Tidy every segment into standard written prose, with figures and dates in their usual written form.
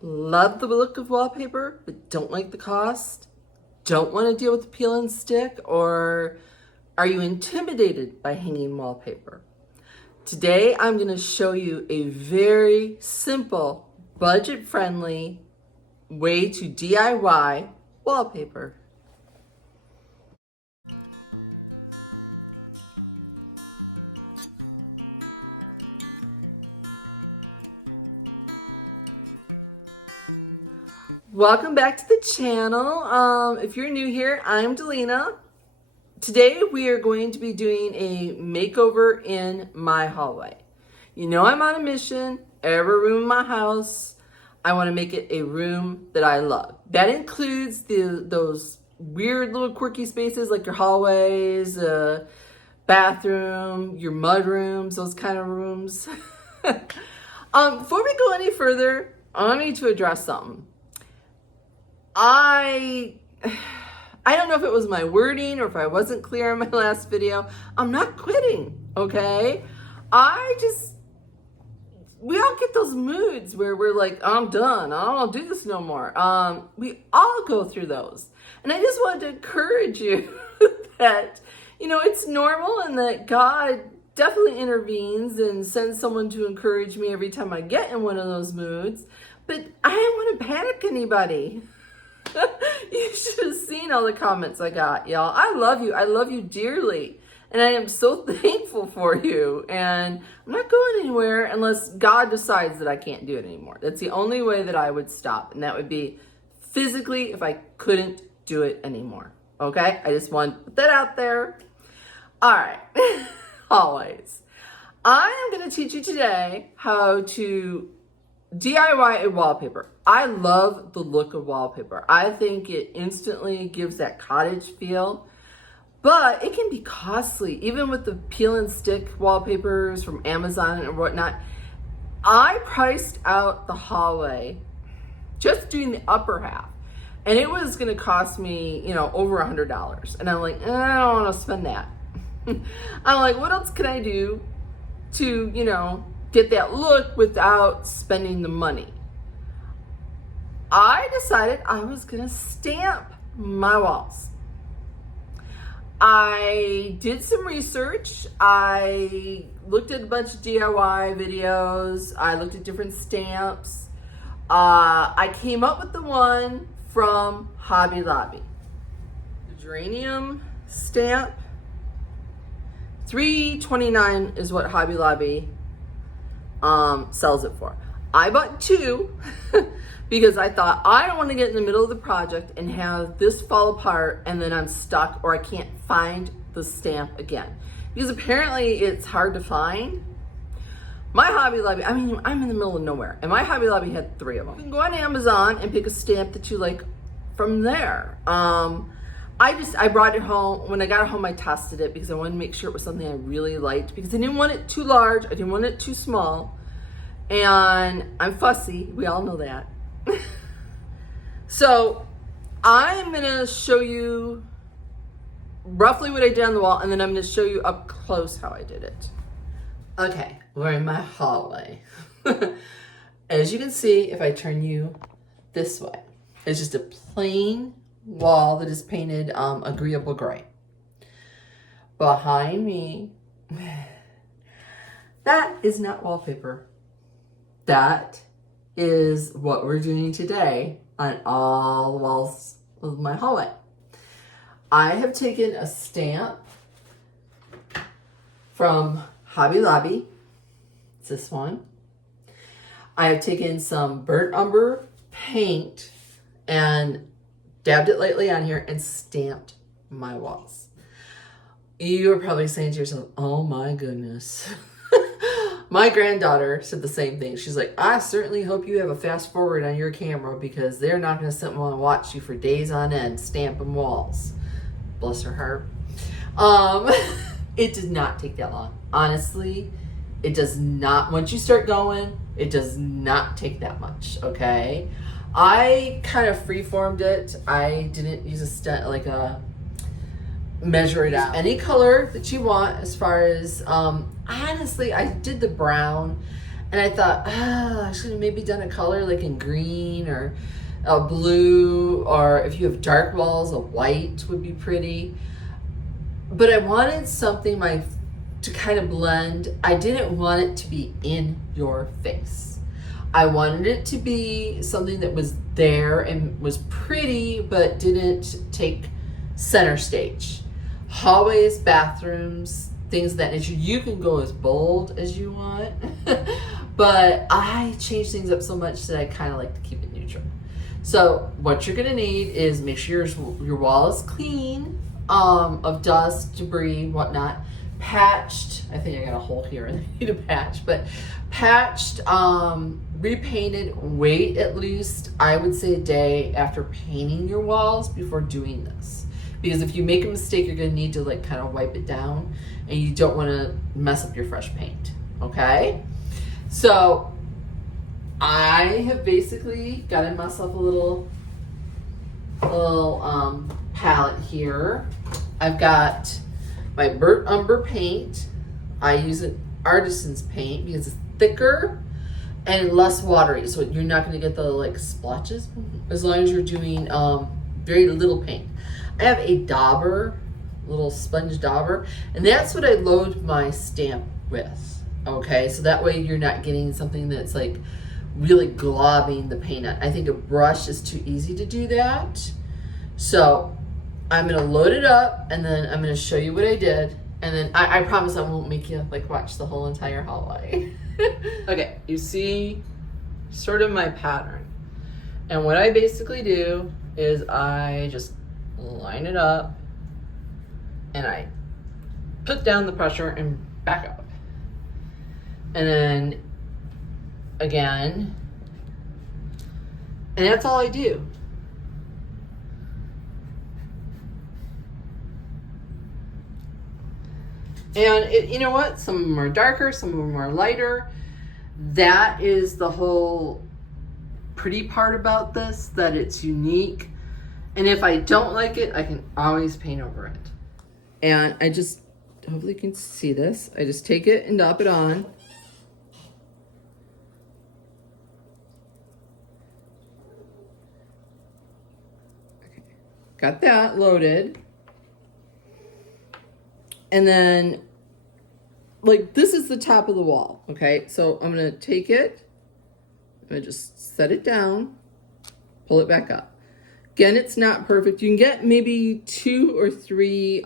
Love the look of wallpaper, but don't like the cost? Don't want to deal with the peel and stick? Or are you intimidated by hanging wallpaper? Today, I'm going to show you a very simple, budget-friendly way to DIY wallpaper. Welcome back to the channel. If you're new here, I'm Delina. Today we are going to be doing a makeover in my hallway. You know I'm on a mission. Every room in my house, I want to make it a room that I love. That includes those weird little quirky spaces like your hallways, bathroom, your mud rooms, those kind of rooms. Before we go any further, I need to address something. I don't know if it was my wording or if I wasn't clear in my last video. I'm not quitting, okay? We all get those moods where we're like, I'm done. I don't want to do this no more. We all go through those. And I just wanted to encourage you that, it's normal and that God definitely intervenes and sends someone to encourage me every time I get in one of those moods. But I didn't want to panic anybody. You should have seen all the comments I got, y'all. I love you. I love you dearly. And I am so thankful for you. And I'm not going anywhere unless God decides that I can't do it anymore. That's the only way that I would stop. And that would be physically if I couldn't do it anymore. Okay? I just want to put that out there. All right. Always. I am going to teach you today how to DIY a wallpaper. I love the look of wallpaper. I think it instantly gives that cottage feel, but it can be costly, even with the peel and stick wallpapers from Amazon and whatnot. I priced out the hallway, just doing the upper half, and it was going to cost me, over $100. And I'm like, I don't want to spend that. I'm like, what else can I do to, get that look without spending the money? I decided I was gonna stamp my walls. I did some research. I looked at a bunch of DIY videos. I looked at different stamps. I came up with the one from Hobby Lobby. The geranium stamp. $3.29 is what Hobby Lobby sells it for. I bought two because I thought I don't want to get in the middle of the project and have this fall apart and then I'm stuck or I can't find the stamp again. Because apparently it's hard to find. My Hobby Lobby, I'm in the middle of nowhere and my Hobby Lobby had 3 of them. You can go on Amazon and pick a stamp that you like from there. I brought it home. When I got it home, I tested it because I wanted to make sure it was something I really liked because I didn't want it too large. I didn't want it too small. And I'm fussy. We all know that. So I'm going to show you roughly what I did on the wall, and then I'm going to show you up close how I did it. Okay, we're in my hallway. As you can see, if I turn you this way, it's just a plain wall that is painted agreeable gray. Behind me, that is not wallpaper. That is what we're doing today on all the walls of my hallway. I have taken a stamp from Hobby Lobby. It's this one. I have taken some burnt umber paint and dabbed it lightly on here and stamped my walls. You are probably saying to yourself, oh my goodness. My granddaughter said the same thing. She's like, I certainly hope you have a fast forward on your camera because they're not going to sit and want to watch you for days on end stamping walls. Bless her heart. It did not take that long. Honestly, it does not. Once you start going, it does not take that much, okay? I kind of freeformed it. I didn't use a measure it out. Any color that you want as far as, honestly, I did the brown And I thought, I should have maybe done a color like in green or a blue, or if you have dark walls, a white would be pretty. But I wanted something to kind of blend. I didn't want it to be in your face. I wanted it to be something that was there and was pretty, but didn't take center stage. Hallways, bathrooms, things of that nature. You can go as bold as you want, but I change things up so much that I kind of like to keep it neutral. So what you're gonna need is make sure your wall is clean of dust, debris, whatnot. Patched, I think I got a hole here and I need a patch, but patched, repainted. Wait at least, I would say, a day after painting your walls before doing this. Because if you make a mistake, you're gonna need to like kind of wipe it down, and you don't wanna mess up your fresh paint, okay? So I have basically gotten myself a little palette here. I've got my burnt umber paint. I use an artisan's paint because it's thicker and less watery, so you're not going to get the like splotches as long as you're doing very little paint. I have a dauber, little sponge dauber, and that's what I load my stamp with. Okay, so that way you're not getting something that's like really globbing the paint on. I think a brush is too easy to do that. So I'm gonna load it up, and then I'm gonna show you what I did, and then I promise I won't make you like watch the whole entire hallway. Okay, you see sort of my pattern. And what I basically do is I just line it up and I put down the pressure and back up. And then again, and that's all I do. And you know what? Some of them are darker, some of them are lighter. That is the whole pretty part about this, that it's unique. And if I don't like it, I can always paint over it. And I just, hopefully you can see this. I just take it and dop it on. Okay. Got that loaded. And then, like, this is the top of the wall, okay? So I'm gonna take it, I'm gonna just set it down, pull it back up. Again, it's not perfect. You can get maybe 2 or 3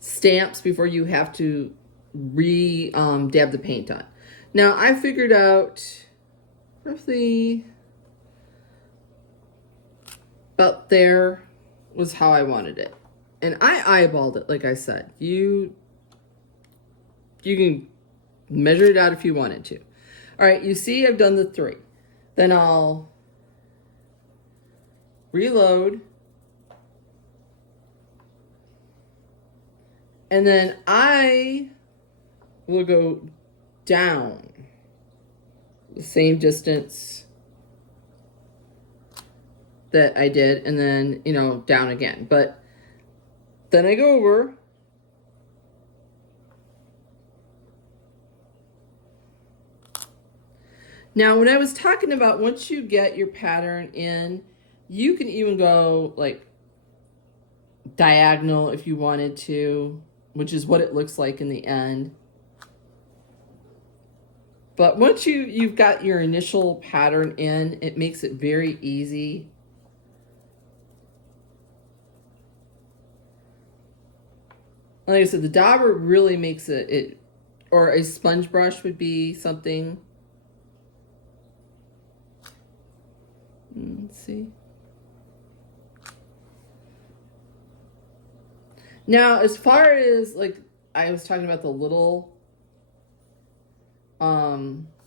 stamps before you have to dab the paint on. Now, I figured out roughly about there was how I wanted it. And I eyeballed it, like I said. You can measure it out if you wanted to. All right, you see I've done the 3. Then I'll reload. And then I will go down the same distance that I did, and then, you know, down again. But then I go over, now when I was talking about once you get your pattern in, you can even go like diagonal if you wanted to, which is what it looks like in the end. But once you've got your initial pattern in, it makes it very easy. Like I said, the dauber really makes it, or a sponge brush would be something. Let's see. Now, as far as like I was talking about the little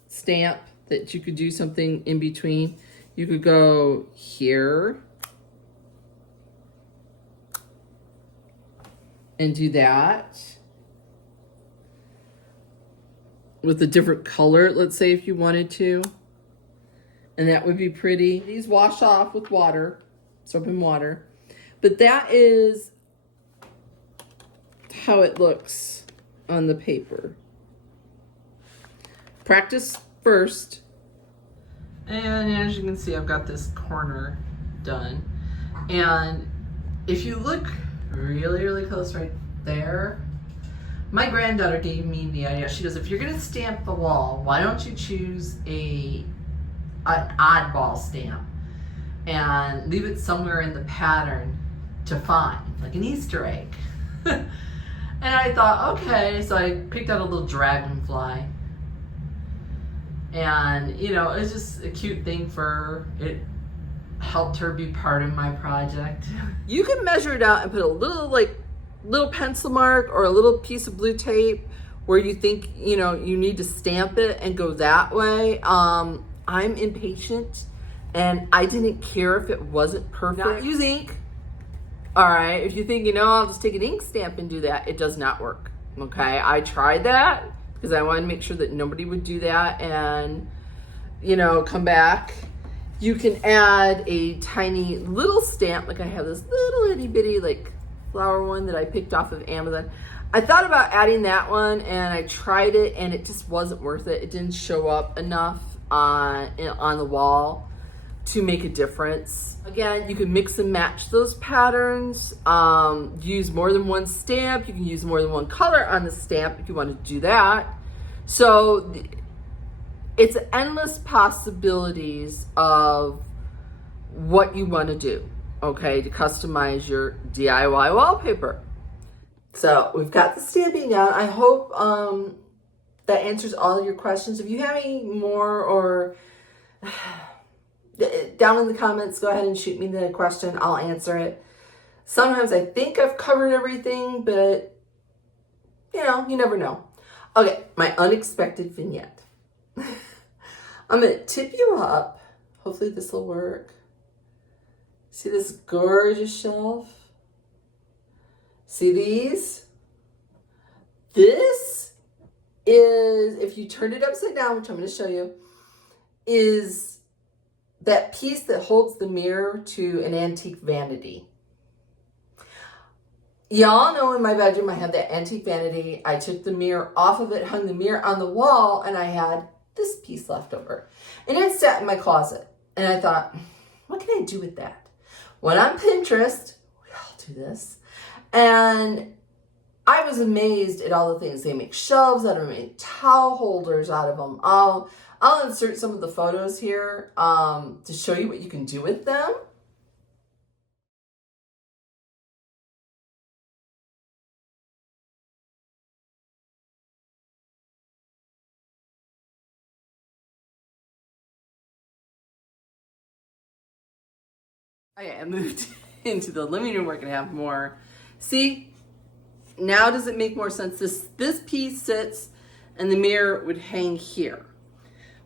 stamp that you could do something in between, you could go here and do that with a different color, let's say, if you wanted to. And that would be pretty. These wash off with water, soap and water. But that is how it looks on the paper. practice first. And as you can see, I've got this corner done. And if you look really, really close right there, my granddaughter gave me the idea. She goes, if you're gonna stamp the wall, why don't you choose an oddball stamp and leave it somewhere in the pattern to find, like an Easter egg. And I thought, okay, so I picked out a little dragonfly. And, you know, it's just a cute thing for it. Helped her be part of my project. You can measure it out and put a little pencil mark or a little piece of blue tape where you think, you know, you need to stamp it and go that way. I'm impatient and I didn't care if it wasn't perfect. Not use ink. All right, if you think, you know, I'll just take an ink stamp and do that, it does not work. Okay, I tried that because I wanted to make sure that nobody would do that and, you know, come back. You can add a tiny little stamp, like I have this little itty bitty like flower one that I picked off of Amazon. I thought about adding that one and I tried it and it just wasn't worth it. It didn't show up enough on the wall to make a difference. Again, you can mix and match those patterns, use more than one stamp. You can use more than one color on the stamp if you want to do that. So it's endless possibilities of what you want to do, okay, to customize your DIY wallpaper. So we've got the stamping down. I hope that answers all of your questions. If you have any more or down in the comments, go ahead and shoot me the question. I'll answer it. Sometimes I think I've covered everything, but you know, you never know. Okay, my unexpected vignette. I'm gonna tip you up. Hopefully this will work. See this gorgeous shelf? See these? This is, if you turn it upside down, which I'm gonna show you, is that piece that holds the mirror to an antique vanity. Y'all know in my bedroom I have that antique vanity. I took the mirror off of it, hung the mirror on the wall, and I had this piece left over. And it sat in my closet. And I thought, what can I do with that? Went on Pinterest, we all do this, and I was amazed at all the things. They make shelves out of them, make towel holders out of them. I'll insert some of the photos here to show you what you can do with them. Okay, I moved into the living room where I can have more. See, now does it make more sense? This piece sits and the mirror would hang here.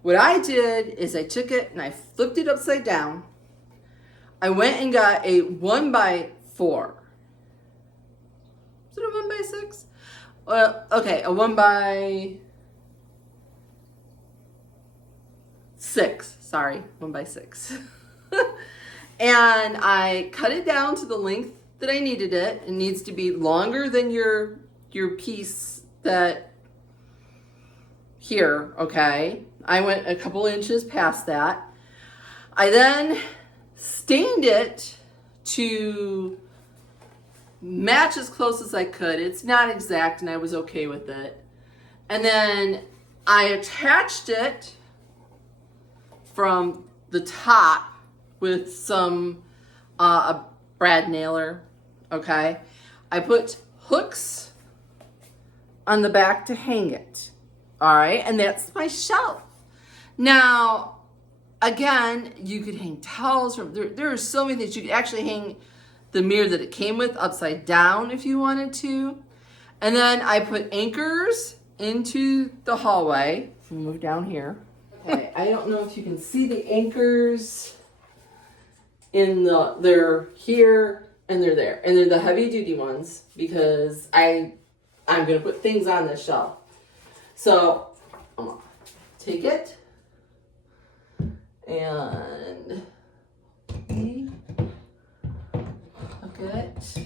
What I did is I took it and I flipped it upside down. I went and got a 1x4. Is it a 1x6? Well, okay, a 1x6. Sorry, 1x6. And I cut it down to the length that I needed it. It needs to be longer than your piece that here, okay? I went a couple inches past that. I then stained it to match as close as I could. It's not exact and I was okay with it. And then I attached it from the top with some a brad nailer, okay? I put hooks on the back to hang it, all right? And that's my shelf. Now, again, you could hang towels from, there are so many things. You could actually hang the mirror that it came with upside down if you wanted to. And then I put anchors into the hallway. We'll move down here. Okay, I don't know if you can see the anchors they're here and they're there. And they're the heavy duty ones because I'm gonna put things on this shelf. So I'm gonna take it and hook it.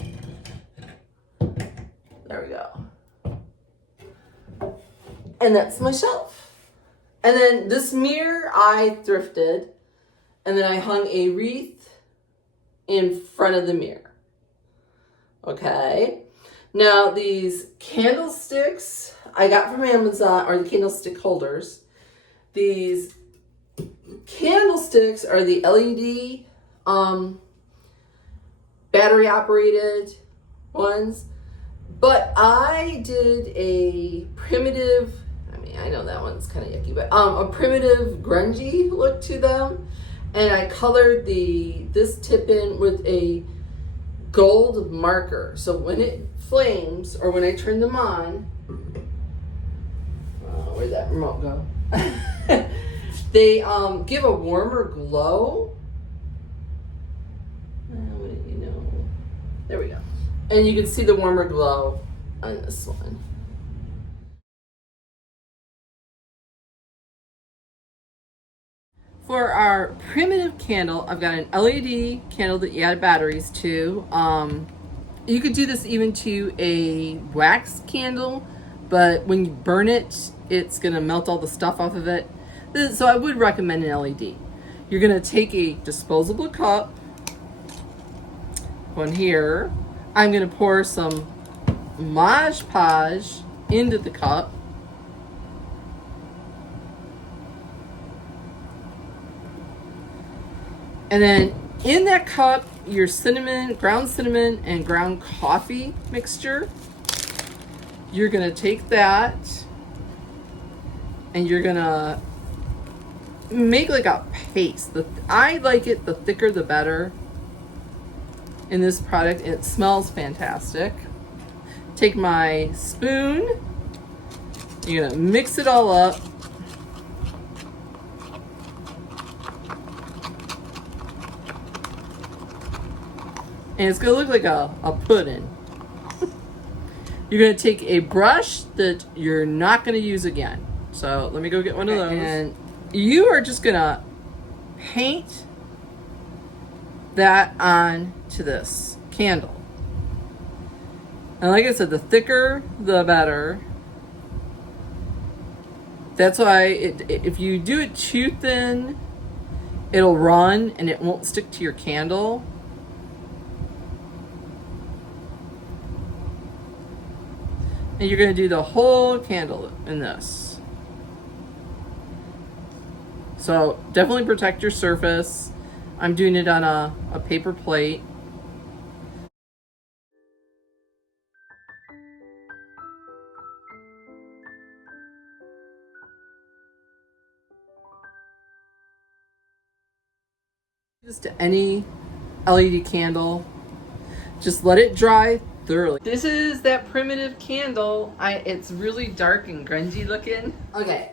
There we go. And that's my shelf. And then this mirror I thrifted, and then I hung a wreath in front of the mirror. Okay. Now these candlesticks I got from Amazon, or the candlestick holders. These candlesticks are the LED battery operated ones, but I did a primitive, I know that one's kind of yucky, but a primitive grungy look to them, and I colored this tip in with a gold marker. So when it flames, or when I turn them on, where'd that remote go? They give a warmer glow. There we go. And you can see the warmer glow on this one. For our primitive candle, I've got an LED candle that you add batteries to. You could do this even to a wax candle, but when you burn it, it's gonna melt all the stuff off of it. So I would recommend an LED. You're gonna take a disposable cup, one here. I'm gonna pour some Mod Podge into the cup. And then in that cup, your ground cinnamon and ground coffee mixture. You're gonna take that and you're gonna make like a paste. I like it, the thicker the better in this product. It smells fantastic. Take my spoon, you're gonna mix it all up. And it's gonna look like a pudding. You're gonna take a brush that you're not gonna use again. So let me go get one of those. And you are just gonna paint that on to this candle. And like I said, the thicker, the better. That's why if you do it too thin, it'll run and it won't stick to your candle. And you're going to do the whole candle in this. So definitely protect your surface. I'm doing it on a paper plate. Just any LED candle. Just let it dry thoroughly. This is that primitive candle. It's really dark and grungy looking. Okay,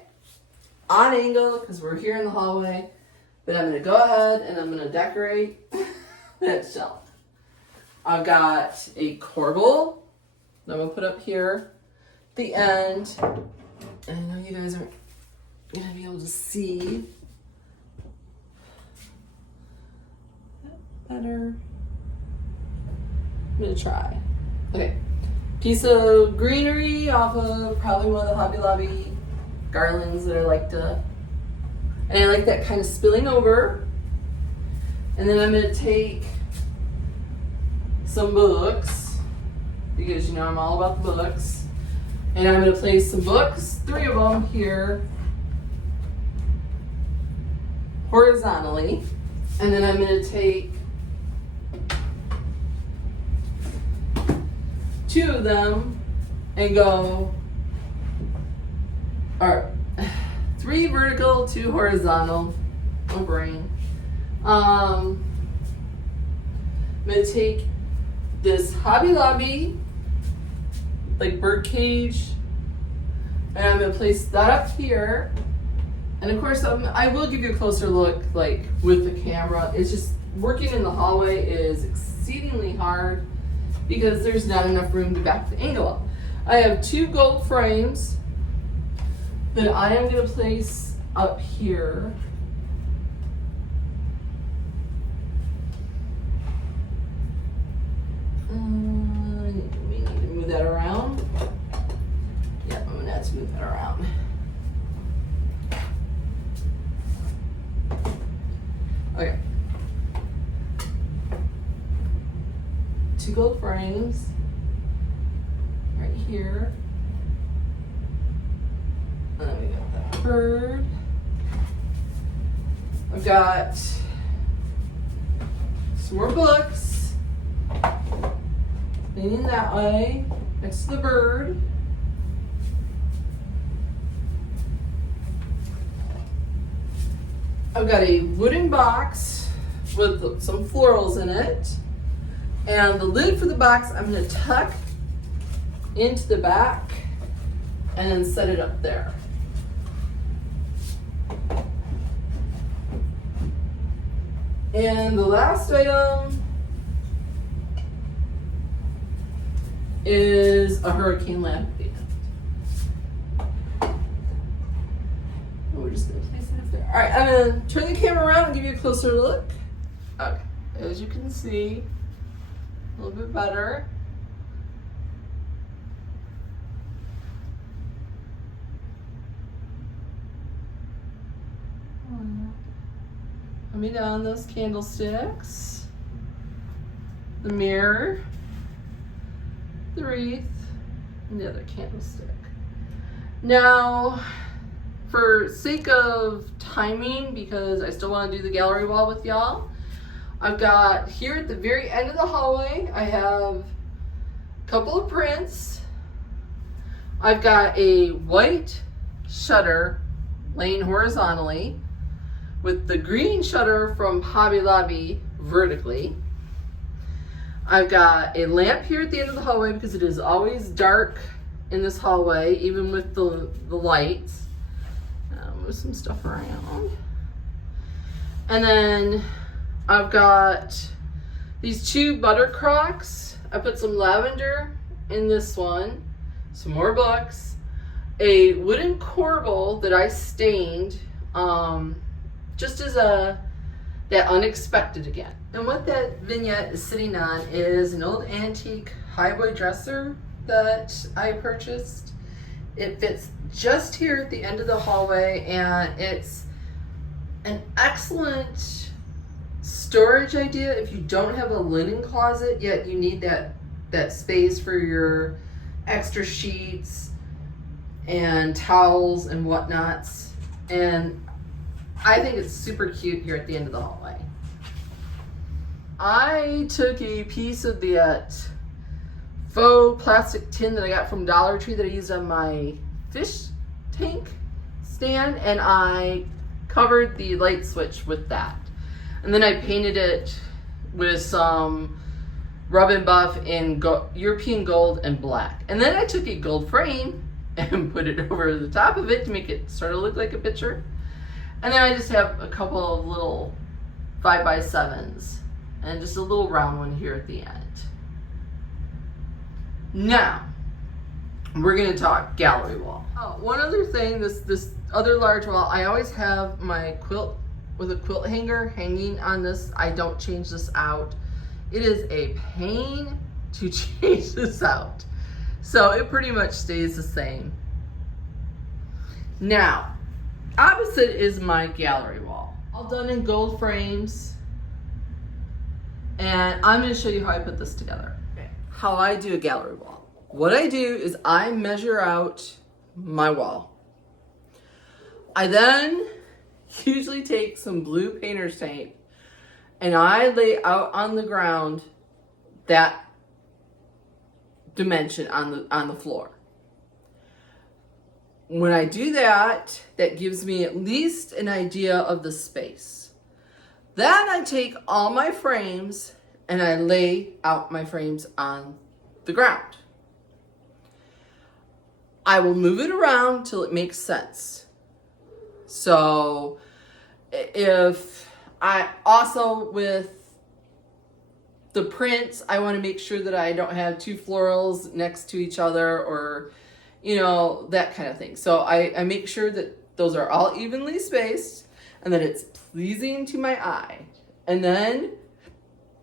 on angle because we're here in the hallway, but I'm gonna go ahead and I'm gonna decorate that shelf. I've got a corbel that I'm gonna put up here at the end. And I know you guys aren't gonna be able to see that better. I'm gonna try. Okay, piece of greenery off of probably one of the Hobby Lobby garlands that I like to, and I like that kind of spilling over. And then I'm gonna take some books, because you know I'm all about the books. And I'm gonna place some books, 3 of them here, horizontally. And then I'm gonna take 2 of them and go, or 3 vertical, 2 horizontal. My brain. I'm gonna take this Hobby Lobby like bird cage, and I'm gonna place that up here. And of course, I will give you a closer look like with the camera. It's just working in the hallway is exceedingly hard because there's not enough room to back the angle up. I have 2 gold frames that I am gonna place up here. We need to move that around. Yep, I'm gonna have to move that around. Okay. 2 gold frames right here. And then we got that bird. I've got some more books leaning that way next to the bird. I've got a wooden box with some florals in it. And the lid for the box I'm going to tuck into the back and then set it up there. And the last item is a hurricane lamp at the end. We're just going to place it up there. All right, I'm going to turn the camera around and give you a closer look. Okay, as you can see, a little bit better. Coming down those candlesticks, the mirror, the wreath, and the other candlestick. Now, for sake of timing, because I still want to do the gallery wall with y'all, I've got here at the very end of the hallway, I have a couple of prints. I've got a white shutter laying horizontally with the green shutter from Hobby Lobby vertically. I've got a lamp here at the end of the hallway because it is always dark in this hallway, even with the lights. I'll move some stuff around. And then I've got these 2 butter crocks. I put some lavender in this one, some more books, a wooden corbel that I stained just as that unexpected again. And what that vignette is sitting on is an old antique highboy dresser that I purchased. It fits just here at the end of the hallway, and it's an excellent storage idea if you don't have a linen closet yet you need that space for your extra sheets and towels and whatnots. And I think it's super cute here at the end of the hallway. I took a piece of that faux plastic tin that I got from Dollar Tree that I used on my fish tank stand, and I covered the light switch with that. And then I painted it with some rub and buff in European gold and black. And then I took a gold frame and put it over the top of it to make it sort of look like a picture. And then I just have a couple of little 5x7s and just a little round one here at the end. Now, we're gonna talk gallery wall. Oh, one other thing, this other large wall, I always have my quilt with a quilt hanger hanging on this. I don't change this out. It is a pain to change this out. So it pretty much stays the same. Now, opposite is my gallery wall. All done in gold frames. And I'm gonna show you how I put this together. Okay. How I do a gallery wall. What I do is I measure out my wall. I then usually take some blue painter's tape and I lay out on the ground that dimension on the floor. When I do that, that gives me at least an idea of the space. Then I take all my frames and I lay out my frames on the ground. I will move it around till it makes sense. So if I also, with the prints, I want to make sure that I don't have 2 florals next to each other, or that kind of thing. So I make sure that those are all evenly spaced and that it's pleasing to my eye. And then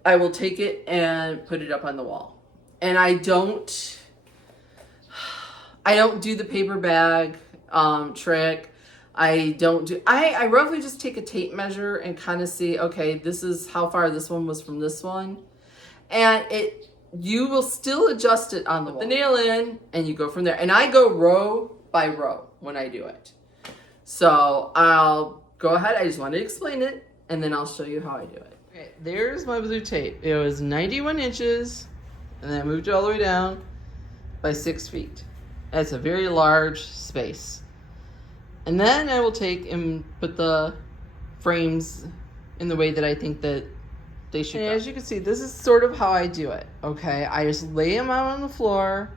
I will take it and put it up on the wall. And I don't do the paper bag trick. I don't do, I roughly just take a tape measure and kind of see, okay, this is how far this one was from this one. And you will still adjust it on the wall. Put the nail in and you go from there. And I go row by row when I do it. So I'll go ahead. I just wanted to explain it and then I'll show you how I do it. Okay, there's my blue tape. It was 91 inches and then I moved it all the way down by 6 feet. That's a very large space. And then I will take and put the frames in the way that I think that they should go. As you can see, this is sort of how I do it, okay? I just lay them out on the floor,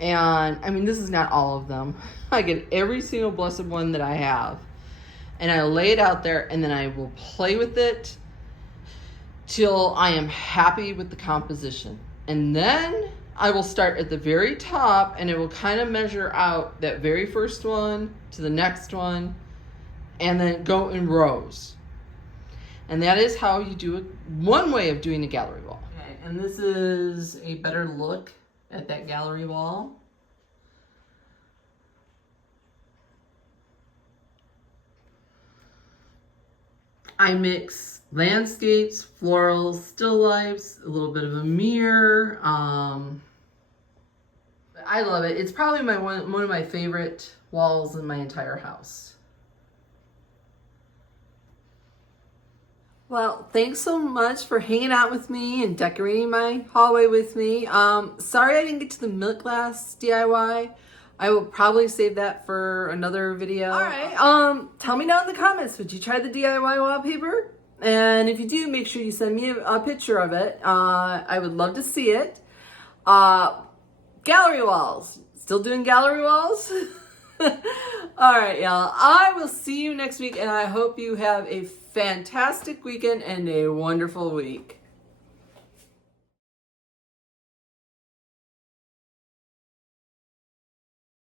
and I mean, this is not all of them. I get every single blessed one that I have, and I lay it out there, and then I will play with it till I am happy with the composition. And then I will start at the very top and it will kind of measure out that very first one to the next one and then go in rows. And that is how you do it, one way of doing a gallery wall. Okay, and this is a better look at that gallery wall. I mix landscapes, florals, still lifes, a little bit of a mirror. I love it. It's probably one of my favorite walls in my entire house. Well, thanks so much for hanging out with me and decorating my hallway with me. Sorry I didn't get to the milk glass DIY. I will probably save that for another video. All right. Tell me down in the comments, would you try the DIY wallpaper? And if you do, make sure you send me a picture of it. I would love to see it. Gallery walls. Still doing gallery walls? All right, y'all. I will see you next week, and I hope you have a fantastic weekend and a wonderful week.